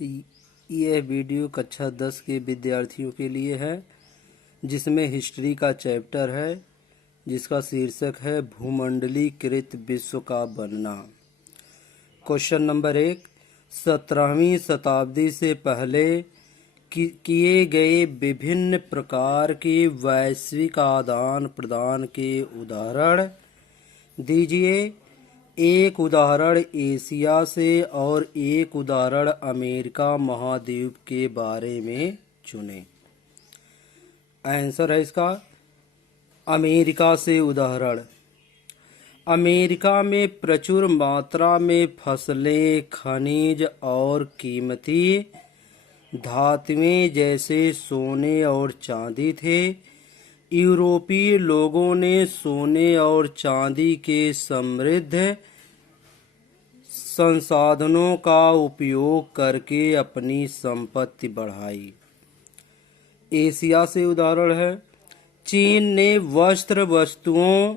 यह वीडियो कक्षा 10 के विद्यार्थियों के लिए है, जिसमें हिस्ट्री का चैप्टर है, जिसका शीर्षक है भूमंडलीकृत विश्व का बनना। क्वेश्चन नंबर 1, 17वीं शताब्दी से पहले किए गए विभिन्न प्रकार के वैश्विक आदान प्रदान के उदाहरण दीजिए। एक उदाहरण एशिया से और एक उदाहरण अमेरिका महाद्वीप के बारे में चुनें। आंसर है इसका अमेरिका से उदाहरण। अमेरिका में प्रचुर मात्रा में फसलें, खनिज और कीमती धातुएं जैसे सोने और चांदी थे। यूरोपीय लोगों ने सोने और चांदी के समृद्ध संसाधनों का उपयोग करके अपनी संपत्ति बढ़ाई। एशिया से उदाहरण है चीन ने वस्त्र, वस्तुओं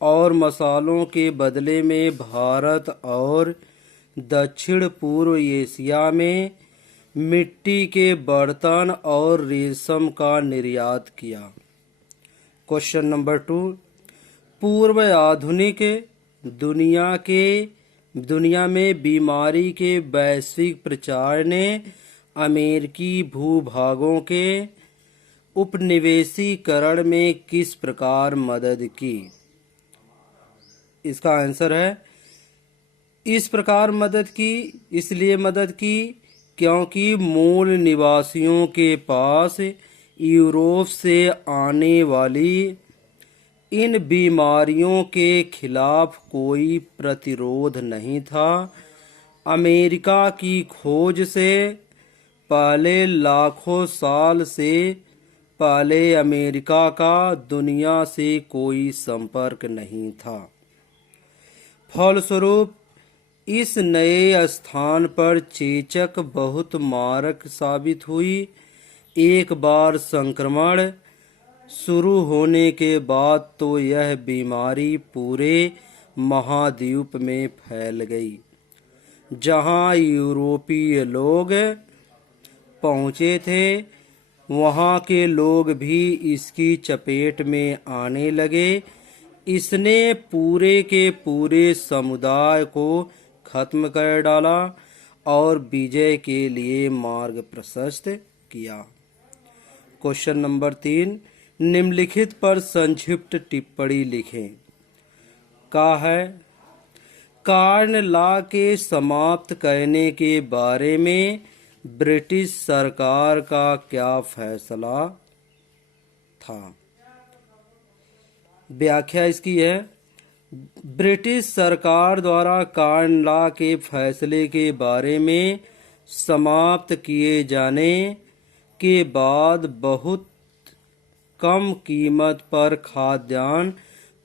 और मसालों के बदले में भारत और दक्षिण पूर्व एशिया में मिट्टी के बर्तन और रेशम का निर्यात किया। क्वेश्चन नंबर 2, पूर्व आधुनिक दुनिया में बीमारी के वैश्विक प्रचार ने अमेरिकी भूभागों के उपनिवेशीकरण में किस प्रकार मदद की? इसका आंसर है इस प्रकार इसलिए मदद की क्योंकि मूल निवासियों के पास यूरोप से आने वाली इन बीमारियों के खिलाफ कोई प्रतिरोध नहीं था। अमेरिका की खोज से पहले लाखों साल से पहले अमेरिका का दुनिया से कोई संपर्क नहीं था। फलस्वरूप इस नए स्थान पर चेचक बहुत मारक साबित हुई। एक बार संक्रमण शुरू होने के बाद तो यह बीमारी पूरे महाद्वीप में फैल गई। जहां यूरोपीय लोग पहुंचे थे, वहां के लोग भी इसकी चपेट में आने लगे। इसने पूरे के पूरे समुदाय को खत्म कर डाला और विजय के लिए मार्ग प्रशस्त किया। क्वेश्चन नंबर 3, निम्नलिखित पर संक्षिप्त टिप्पणी लिखें। का है कॉर्न लॉ के समाप्त करने के बारे में ब्रिटिश सरकार का क्या फैसला था? व्याख्या इसकी है ब्रिटिश सरकार द्वारा कॉर्न लॉ के फैसले के बारे में समाप्त किए जाने के बाद बहुत कम कीमत पर खाद्यान्न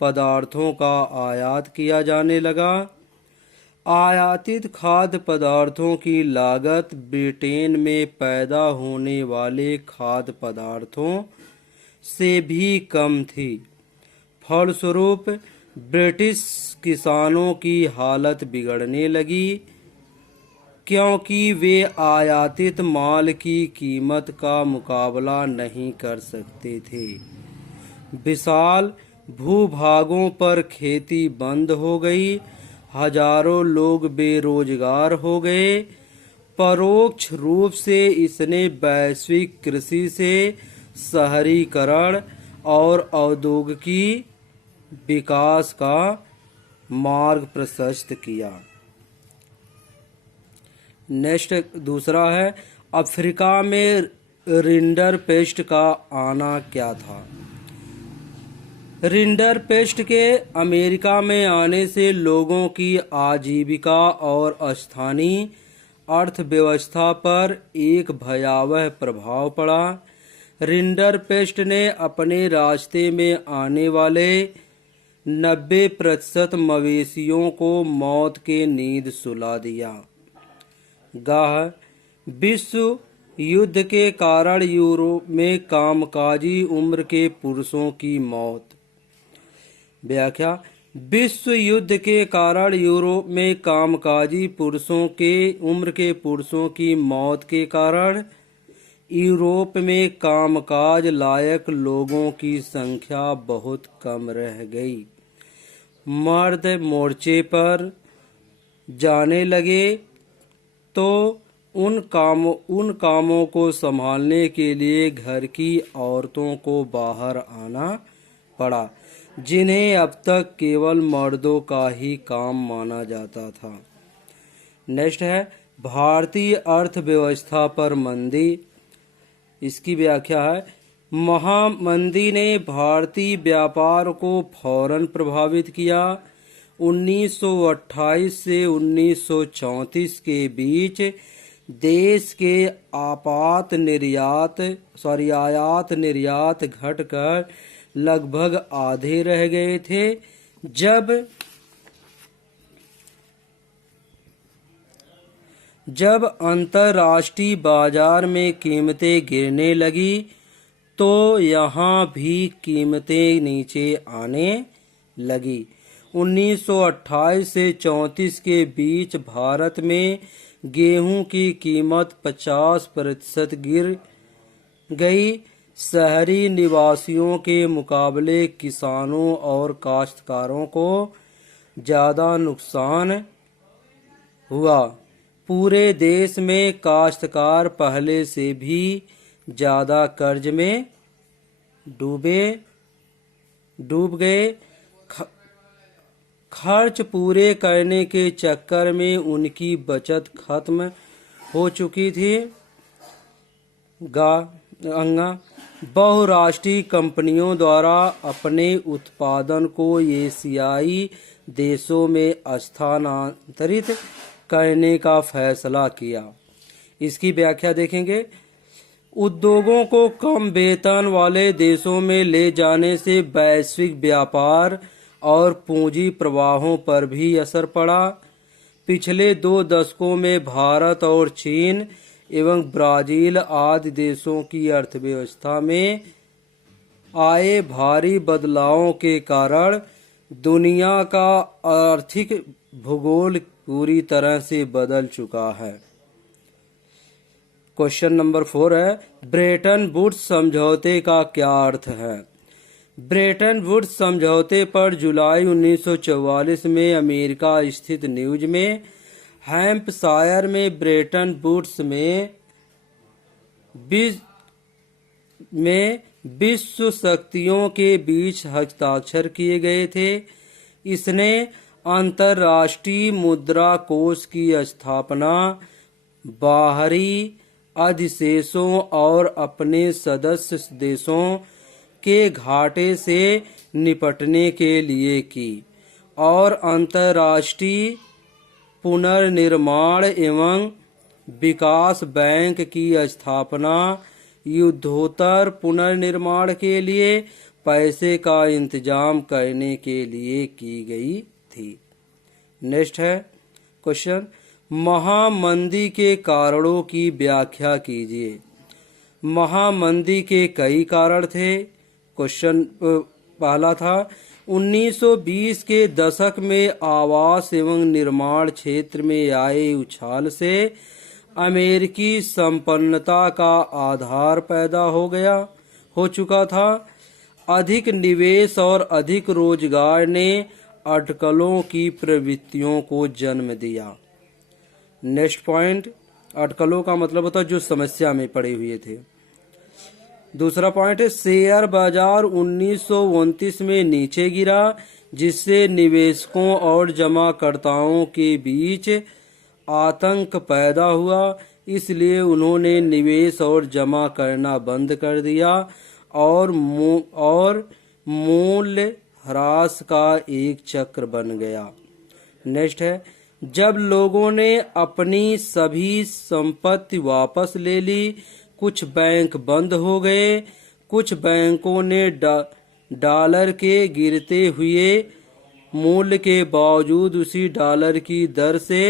पदार्थों का आयात किया जाने लगा। आयातित खाद्य पदार्थों की लागत ब्रिटेन में पैदा होने वाले खाद्य पदार्थों से भी कम थी। फलस्वरूप ब्रिटिश किसानों की हालत बिगड़ने लगी क्योंकि वे आयातित माल की कीमत का मुकाबला नहीं कर सकते थे। विशाल भूभागों पर खेती बंद हो गई। हजारों लोग बेरोजगार हो गए। परोक्ष रूप से इसने वैश्विक कृषि से शहरीकरण और औद्योगिकी विकास का मार्ग प्रशस्त किया। नेक्स्ट दूसरा है अफ्रीका में रिंडरपेस्ट का आना क्या था? रिंडरपेस्ट के अमेरिका में आने से लोगों की आजीविका और स्थानीय अर्थव्यवस्था पर एक भयावह प्रभाव पड़ा। रिंडरपेस्ट ने अपने रास्ते में आने वाले 90% मवेशियों को मौत के नींद सुला दिया। विश्व युद्ध के कारण यूरोप में कामकाजी उम्र के पुरुषों की मौत। व्याख्या विश्व युद्ध के कारण यूरोप में कामकाजी उम्र के पुरुषों की मौत के कारण यूरोप में कामकाज लायक लोगों की संख्या बहुत कम रह गई। मर्द मोर्चे पर जाने लगे तो उन कामों को संभालने के लिए घर की औरतों को बाहर आना पड़ा, जिन्हें अब तक केवल मर्दों का ही काम माना जाता था। नेक्स्ट है भारतीय अर्थव्यवस्था पर मंदी। इसकी व्याख्या है, महामंदी ने भारतीय व्यापार को फौरन प्रभावित किया। 1928 से 1934 के बीच देश के आयात निर्यात घटकर लगभग आधे रह गए थे। जब अंतर्राष्ट्रीय बाजार में कीमतें गिरने लगी तो यहाँ भी कीमतें नीचे आने लगी। 1928 से 34 के बीच भारत में गेहूं की कीमत 50% गिर गई। शहरी निवासियों के मुकाबले किसानों और काश्तकारों को ज़्यादा नुकसान हुआ। पूरे देश में काश्तकार पहले से भी ज़्यादा कर्ज में डूब गए। खर्च पूरे करने के चक्कर में उनकी बचत खत्म हो चुकी थी। बहुराष्ट्रीय कंपनियों द्वारा अपने उत्पादन को एशियाई देशों में स्थानांतरित करने का फैसला किया। इसकी व्याख्या देखेंगे, उद्योगों को कम वेतन वाले देशों में ले जाने से वैश्विक व्यापार और पूंजी प्रवाहों पर भी असर पड़ा। पिछले 2 दशकों में भारत और चीन एवं ब्राजील आदि देशों की अर्थव्यवस्था में आए भारी बदलावों के कारण दुनिया का आर्थिक भूगोल पूरी तरह से बदल चुका है। क्वेश्चन नंबर 4 है, ब्रेटन वुड्स समझौते का क्या अर्थ है? ब्रेटन वुड्स समझौते पर जुलाई 1944 में अमेरिका स्थित न्यूज में हैम्पशायर में ब्रेटन वुड्स में विश्व शक्तियों के बीच हस्ताक्षर किए गए थे। इसने अंतर्राष्ट्रीय मुद्रा कोष की स्थापना, बाहरी अधिशेषों और अपने सदस्य देशों के घाटे से निपटने के लिए की और अंतर्राष्ट्रीय पुनर्निर्माण एवं विकास बैंक की स्थापना युद्धोत्तर पुनर्निर्माण के लिए पैसे का इंतजाम करने के लिए की गई थी। नेक्स्ट है क्वेश्चन, महामंदी के कारणों की व्याख्या कीजिए। महामंदी के कई कारण थे। क्वेश्चन पहला था, 1920 के दशक में आवास एवं निर्माण क्षेत्र में आए उछाल से अमेरिकी संपन्नता का आधार पैदा हो चुका था। अधिक निवेश और अधिक रोजगार ने अटकलों की प्रवृत्तियों को जन्म दिया। नेक्स्ट पॉइंट, अटकलों का मतलब होता है जो समस्या में पड़े हुए थे। दूसरा पॉइंट है, शेयर बाजार 1929 में नीचे गिरा, जिससे निवेशकों और जमाकर्ताओं के बीच आतंक पैदा हुआ। इसलिए उन्होंने निवेश और जमा करना बंद कर दिया और मूल्य ह्रास का एक चक्र बन गया। नेक्स्ट है, जब लोगों ने अपनी सभी संपत्ति वापस ले ली, कुछ बैंक बंद हो गए। कुछ बैंकों ने डॉलर के गिरते हुए मूल्य के बावजूद उसी डॉलर की दर से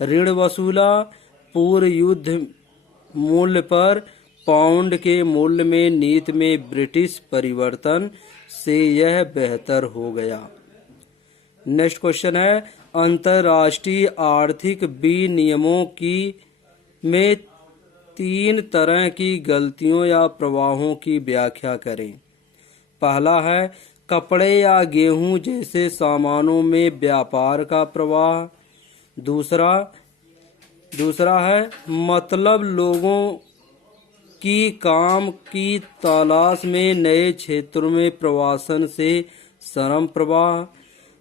ऋण वसूला। पूर्व युद्ध मूल्य पर पाउंड के मूल्य में नीति में ब्रिटिश परिवर्तन से यह बेहतर हो गया। नेक्स्ट क्वेश्चन है अंतरराष्ट्रीय आर्थिक विनियमों की में 3 तरह की गलतियों या प्रवाहों की व्याख्या करें। पहला है कपड़े या गेहूं जैसे सामानों में व्यापार का प्रवाह। दूसरा है मतलब लोगों की काम की तलाश में नए क्षेत्रों में प्रवासन से श्रम प्रवाह।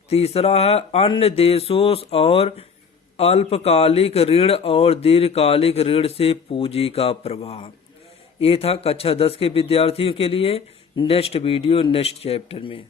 तीसरा है अन्य देशों और अल्पकालिक ऋण और दीर्घकालिक ऋण से पूंजी का प्रवाह। ये था कक्षा 10 के विद्यार्थियों के लिए। नेक्स्ट वीडियो नेक्स्ट चैप्टर में।